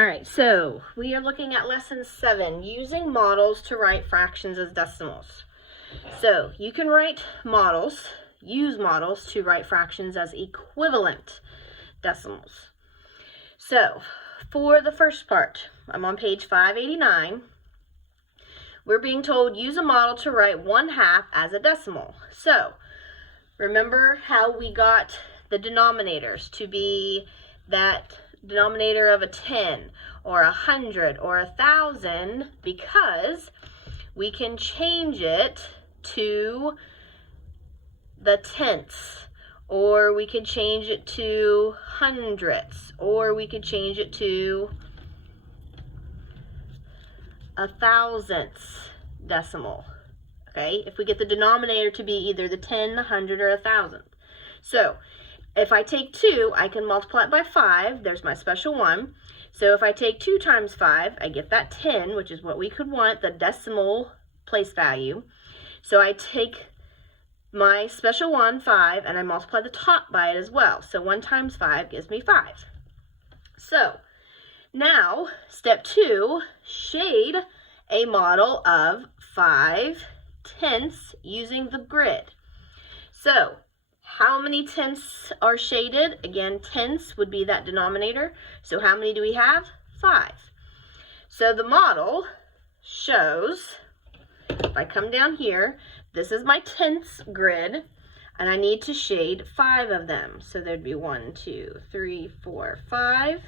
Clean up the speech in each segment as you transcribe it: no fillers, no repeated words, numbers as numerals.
All right, so we are looking at lesson 7, using models to write fractions as decimals. So you can write models, use models to write fractions as equivalent decimals. So for the first part, I'm on page 589. We're being told use a model to write 1/2 as a decimal. So remember how we got the denominators to be that denominator of a 10 or 100 or 1,000, because we can change it to the tenths, or we could change it to hundredths, or we could change it to a thousandths decimal. Okay, if we get the denominator to be either the 10, the 100, or 1,000. So if I take 2, I can multiply it by 5. There's my special one. So if I take 2 times 5, I get that 10, which is what we could want, the decimal place value. So I take my special one, 5, and I multiply the top by it as well. So 1 times 5 gives me 5. So now, step 2, shade a model of 5/10 using the grid. So how many tenths are shaded? Again, tenths would be that denominator. So how many do we have? 5. So the model shows, if I come down here, this is my tenths grid, and I need to shade 5 of them. So there'd be 1, 2, 3, 4, 5.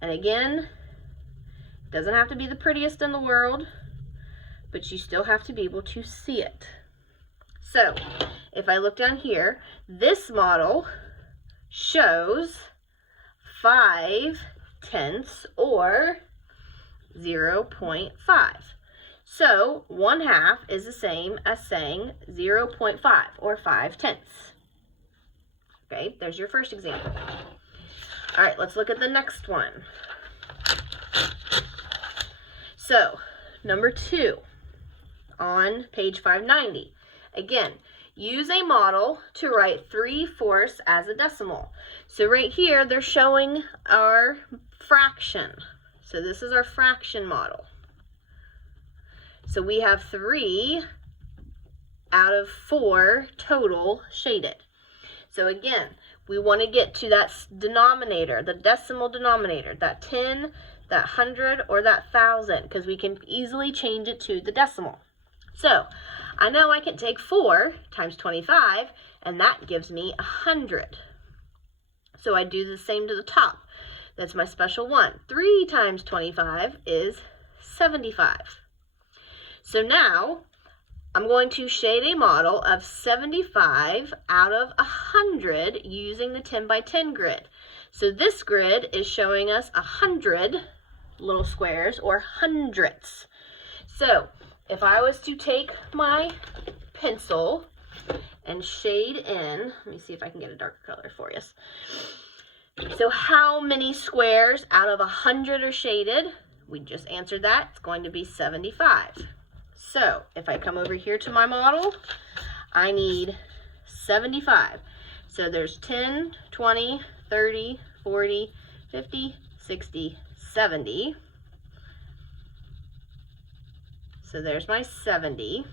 And again, it doesn't have to be the prettiest in the world, but you still have to be able to see it. So if I look down here, this model shows 5/10 or 0.5. So 1/2 is the same as saying 0.5 or 5/10. Okay, there's your first example. All right, let's look at the next one. So number 2 on page 590. Again, use a model to write 3/4 as a decimal. So right here, they're showing our fraction. So this is our fraction model. So we have 3 out of 4 total shaded. So again, we want to get to that denominator, the decimal denominator, that 10, that 100, or that 1,000, because we can easily change it to the decimal. So I know I can take 4 times 25, and that gives me 100. So I do the same to the top. That's my special one. 3 times 25 is 75. So now I'm going to shade a model of 75 out of 100 using the 10 by 10 grid. So this grid is showing us 100 little squares, or hundredths. So if I was to take my pencil and shade in, let me see if I can get a darker color for you. So how many squares out of 100 are shaded? We just answered that. It's going to be 75. So if I come over here to my model, I need 75. So there's 10, 20, 30, 40, 50, 60, 70. So there's my 70.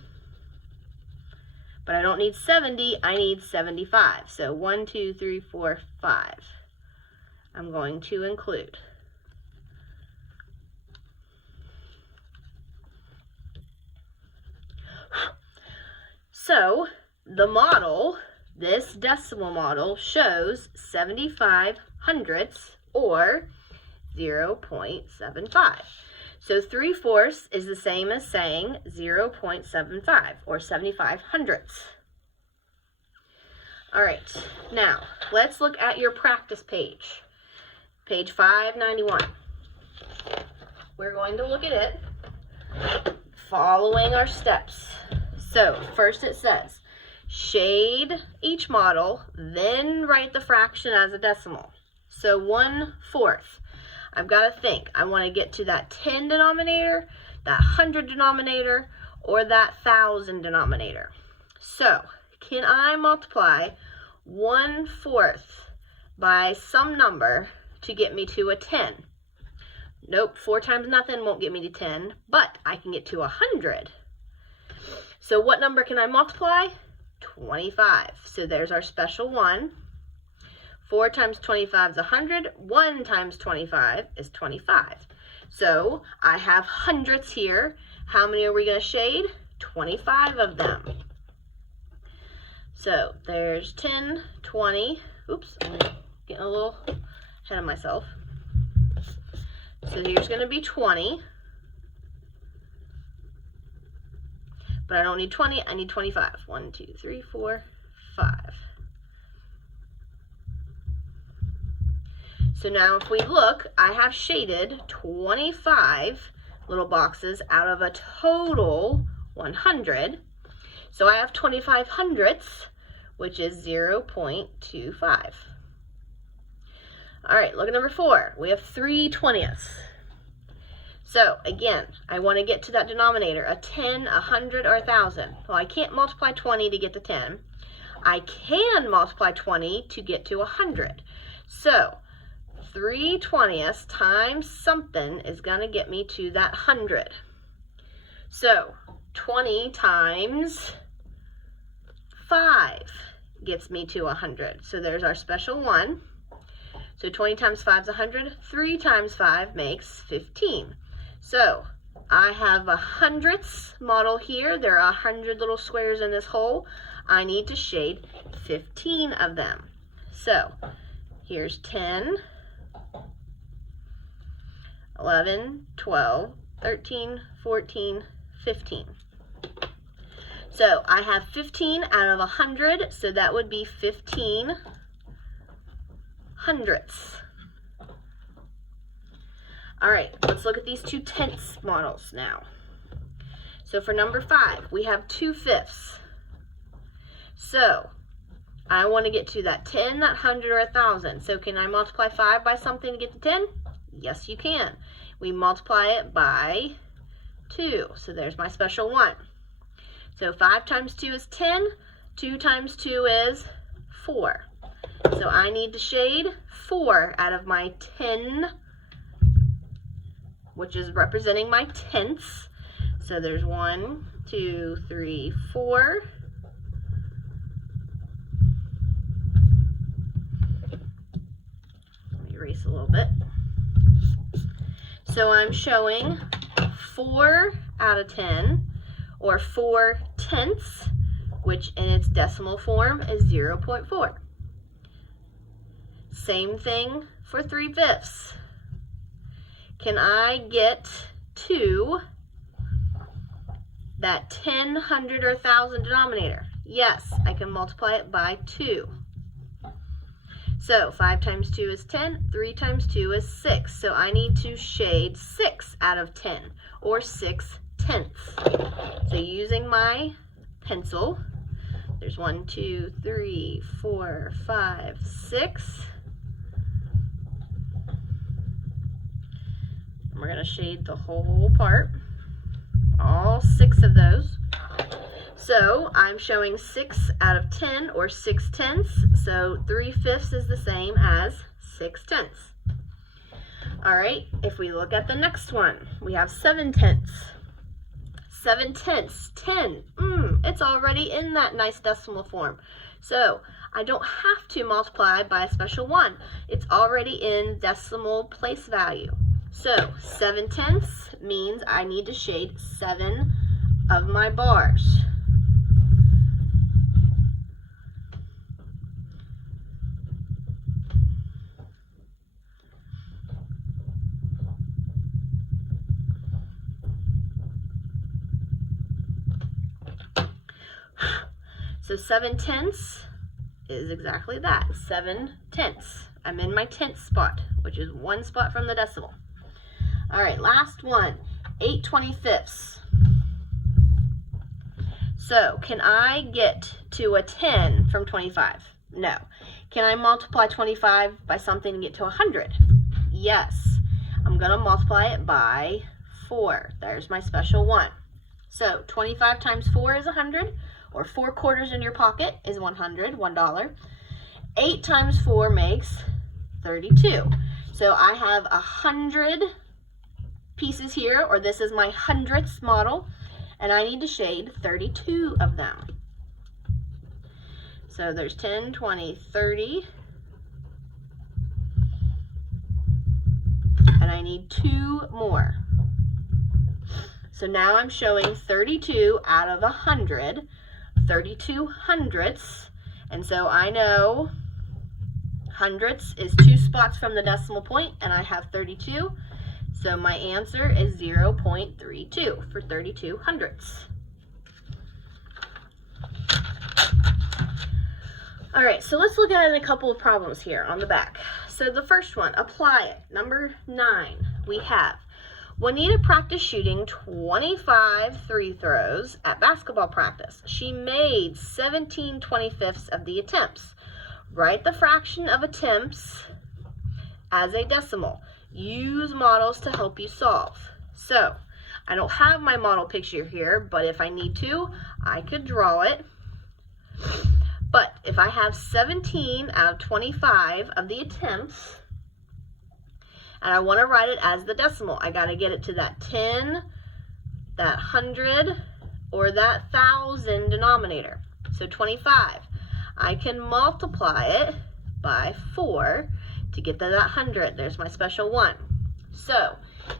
But I don't need 70, I need 75. So 1, 2, 3, 4, 5. I'm going to include. So the model, this decimal model, shows 75 hundredths or 0.75. So 3/4 is the same as saying 0.75 or 75 hundredths. All right, now let's look at your practice page, page 591. We're going to look at it following our steps. So first it says, shade each model, then write the fraction as a decimal. So 1/4. I've got to think, I want to get to that 10 denominator, that 100 denominator, or that 1,000 denominator. So can I multiply 1/4 by some number to get me to a 10? Nope, 4 times nothing won't get me to 10, but I can get to 100. So what number can I multiply? 25. So there's our special 1. 4 times 25 is 100. 1 times 25 is 25. So I have hundredths here. How many are we going to shade? 25 of them. So there's 10, 20. Oops, I'm getting a little ahead of myself. So here's going to be 20. But I don't need 20, I need 25. 1, 2, 3, 4, 5. So now if we look, I have shaded 25 little boxes out of a total 100. So I have 25 hundredths, which is 0.25. All right, look at number 4. We have 3 20ths. So again, I want to get to that denominator, a 10, 100, or 1,000. Well, I can't multiply 20 to get to 10. I can multiply 20 to get to 100. So 3 20ths times something is going to get me to that 100. So 20 times 5 gets me to 100. So there's our special 1. So 20 times 5 is 100. 3 times 5 makes 15. So I have a hundredths model here. There are 100 little squares in this hole. I need to shade 15 of them. So here's 10, 11, 12, 13, 14, 15. So I have 15 out of 100, so that would be 15 hundredths. All right, let's look at these 2 tenths models now. So for number 5, we have 2 fifths. So I want to get to that 10, that 100, or 1,000. So can I multiply 5 by something to get to 10? Yes, you can. We multiply it by 2. So there's my special 1. So 5 times 2 is 10. 2 times 2 is 4. So I need to shade 4 out of my 10, which is representing my tenths. So there's 1, 2, 3, 4. Let me erase a little bit. So I'm showing 4 out of 10, or 4 tenths, which in its decimal form is 0.4. Same thing for 3 fifths. Can I get to that 10, 100, or 1,000 denominator? Yes, I can multiply it by 2. So 5 times 2 is 10, 3 times 2 is 6. So I need to shade 6 out of 10, or 6 tenths. So using my pencil, there's 1, 2, 3, 4, 5, 6. We're going to shade the whole part, all 6 of those. So I'm showing 6 out of 10, or 6 tenths. So 3 fifths is the same as 6 tenths. All right, if we look at the next one, we have 7 tenths. 7 tenths, 10, it's already in that nice decimal form. So I don't have to multiply by a special 1. It's already in decimal place value. So 7 tenths means I need to shade 7 of my bars. So 7 tenths is exactly that, 7 tenths. I'm in my tenth spot, which is 1 spot from the decimal. All right, last one, 8 25ths. So can I get to a 10 from 25? No. Can I multiply 25 by something and get to 100? Yes. I'm going to multiply it by 4. There's my special 1. So 25 times 4 is 100, or 4 quarters in your pocket is 100, $1. 8 times 4 makes 32. So I have 100 pieces here, or this is my hundredths model, and I need to shade 32 of them. So there's 10, 20, 30, and I need 2 more. So now I'm showing 32 out of 100, 32 hundredths, and so I know hundredths is 2 spots from the decimal point, and I have 32, so my answer is 0.32 for 32 hundredths. All right, so let's look at a couple of problems here on the back. So the first one, apply it. Number 9, we have Juanita practiced shooting 25 free throws at basketball practice. She made 17/25 of the attempts. Write the fraction of attempts as a decimal. Use models to help you solve. So, I don't have my model picture here, but if I need to, I could draw it. But if I have 17 out of 25 of the attempts, and I want to write it as the decimal, I got to get it to that 10, that 100, or that 1,000 denominator. So 25. I can multiply it by 4 to get to that 100. There's my special 1. So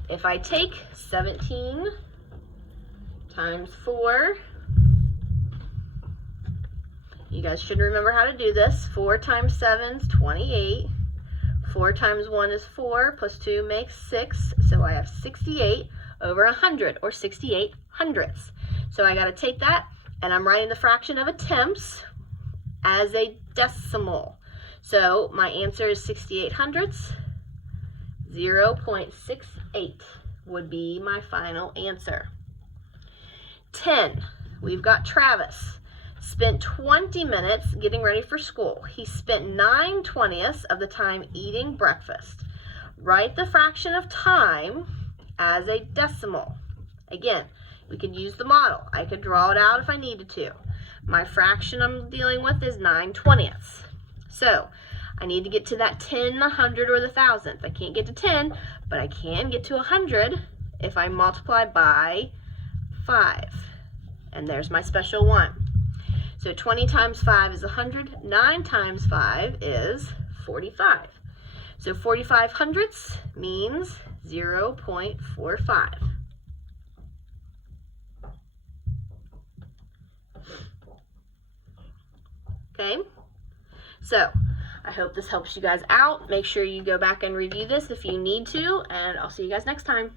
if I take 17 times 4, you guys should remember how to do this. 4 times 7 is 28. 4 times 1 is 4, plus 2 makes 6, so I have 68 over 100, or 68 hundredths. So I got to take that, and I'm writing the fraction of attempts as a decimal. So my answer is 68 hundredths. 0.68 would be my final answer. 10, we've got Travis. Spent 20 minutes getting ready for school. He spent 9/20 of the time eating breakfast. Write the fraction of time as a decimal. Again, we could use the model. I could draw it out if I needed to. My fraction I'm dealing with is 9/20. So I need to get to that 10, 100, or the 1,000th. I can't get to 10, but I can get to 100 if I multiply by 5. And there's my special 1. So 20 times 5 is 100. 9 times 5 is 45. So 45 hundredths means 0.45. Okay? So I hope this helps you guys out. Make sure you go back and review this if you need to, and I'll see you guys next time.